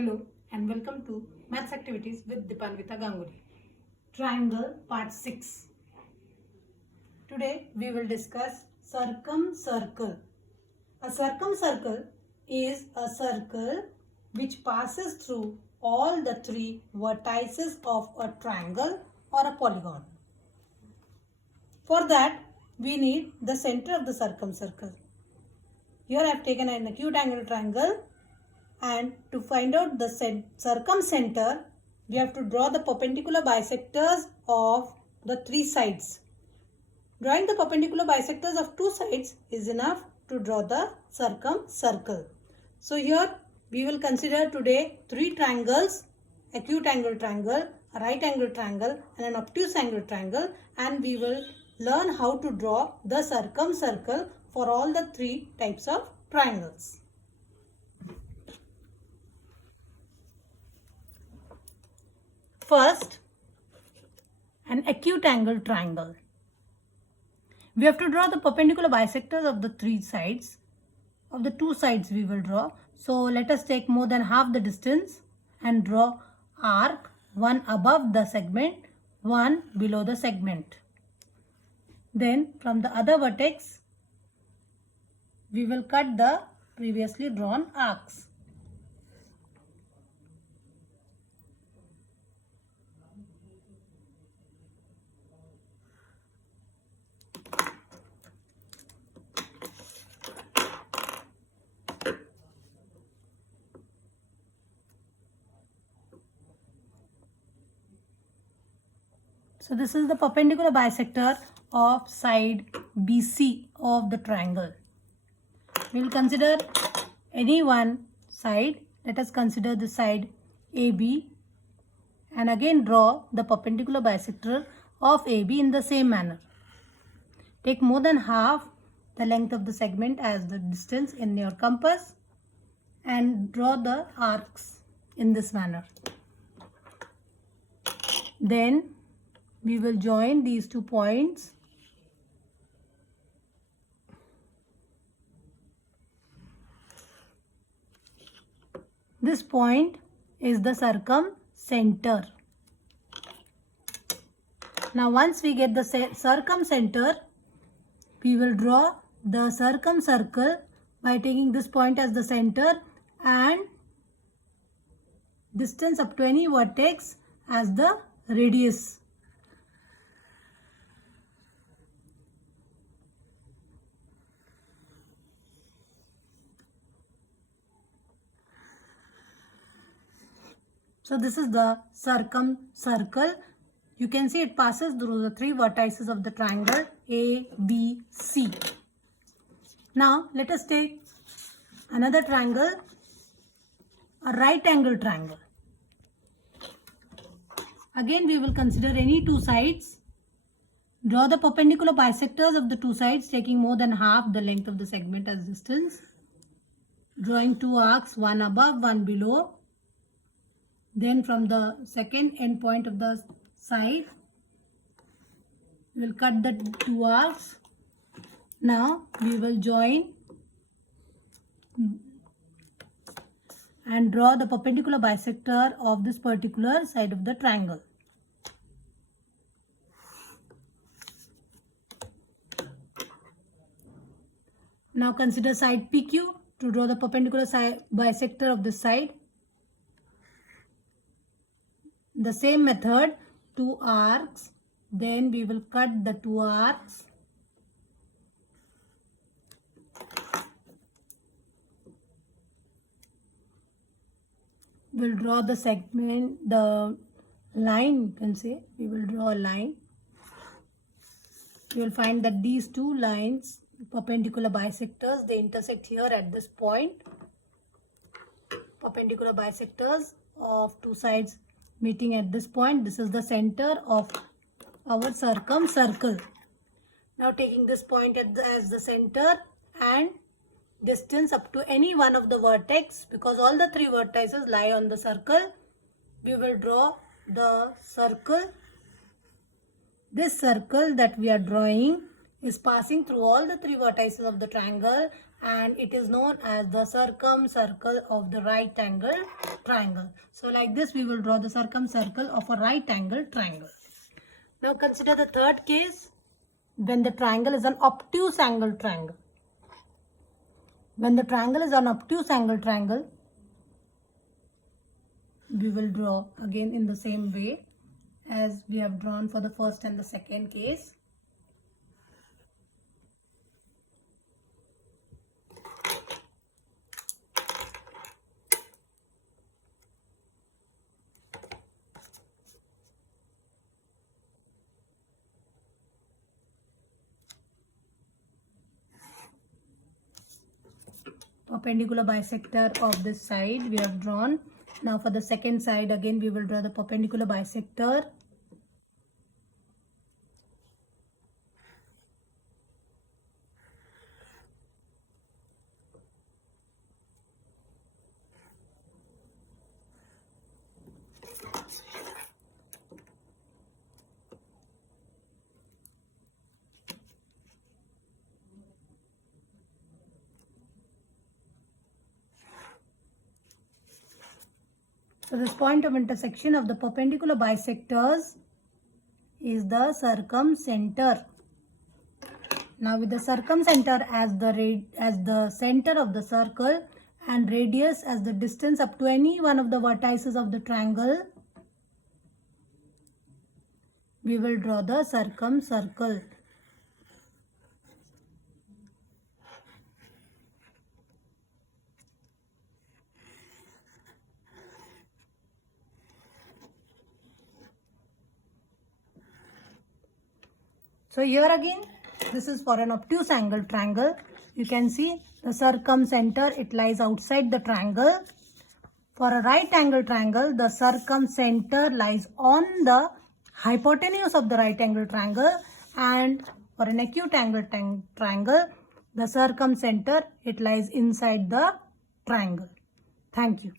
Hello and welcome to Maths Activities with Dipanvita Ganguly. Triangle Part 6. Today we will discuss circumcircle. A circumcircle is a circle which passes through all the three vertices of a triangle or a polygon. For that we need the center of the circumcircle. Here I have taken an acute angle triangle. And to find out the circumcenter, we have to draw the perpendicular bisectors of the three sides. Drawing the perpendicular bisectors of two sides is enough to draw the circumcircle. So here we will consider today three triangles: acute angle triangle, a right angle triangle and an obtuse angle triangle, and we will learn how to draw the circumcircle for all the three types of triangles. First, an acute angle triangle. We have to draw the perpendicular bisectors of the three sides. Of the two sides we will draw. So let us take more than half the distance and draw arc, one above the segment, one below the segment. Then from the other vertex, we will cut the previously drawn arcs. So this is the perpendicular bisector of side BC of the triangle. We will consider any one side. Let us consider the side AB and again draw the perpendicular bisector of AB in the same manner. Take more than half the length of the segment as the distance in your compass and draw the arcs in this manner. Then we will join these 2 points. This point is the circumcenter. Now once we get the circumcenter, we will draw the circumcircle by taking this point as the center and distance up to any vertex as the radius. So this is the circumcircle. You can see it passes through the three vertices of the triangle A, B, C. Now let us take another triangle, a right angle triangle. Again we will consider any two sides. Draw the perpendicular bisectors of the two sides taking more than half the length of the segment as distance. Drawing two arcs, one above, one below. Then from the second end point of the side, we will cut the two arcs. Now we will join and draw the perpendicular bisector of this particular side of the triangle. Now consider side PQ to draw the perpendicular bisector of this side. The same method, two arcs, then we will cut the two arcs. We'll draw the segment, the line, you can say, we will draw a line. You will find that these two lines, perpendicular bisectors, they intersect here at this point. Perpendicular bisectors of two sides meeting at this point. This is the center of our circumcircle. Now taking this point as the center and distance up to any one of the vertex, because all the three vertices lie on the circle, we will draw the circle. This circle that we are drawing is passing through all the three vertices of the triangle and it is known as the circumcircle of the right angle triangle. So like this we will draw the circumcircle of a right angle triangle. Now consider the third case, when the triangle is an obtuse angle triangle. When the triangle is an obtuse angle triangle, we will draw again in the same way as we have drawn for the first and the second case. Perpendicular bisector of this side we have drawn. Now for the second side again we will draw the perpendicular bisector. So this point of intersection of the perpendicular bisectors is the circumcenter. Now with the circumcenter as the center of the circle and radius as the distance up to any one of the vertices of the triangle, we will draw the circumcircle. So here again, this is for an obtuse angle triangle. You can see the circumcenter, it lies outside the triangle. For a right angle triangle, the circumcenter lies on the hypotenuse of the right angle triangle, and for an acute angle triangle, the circumcenter, it lies inside the triangle. Thank you.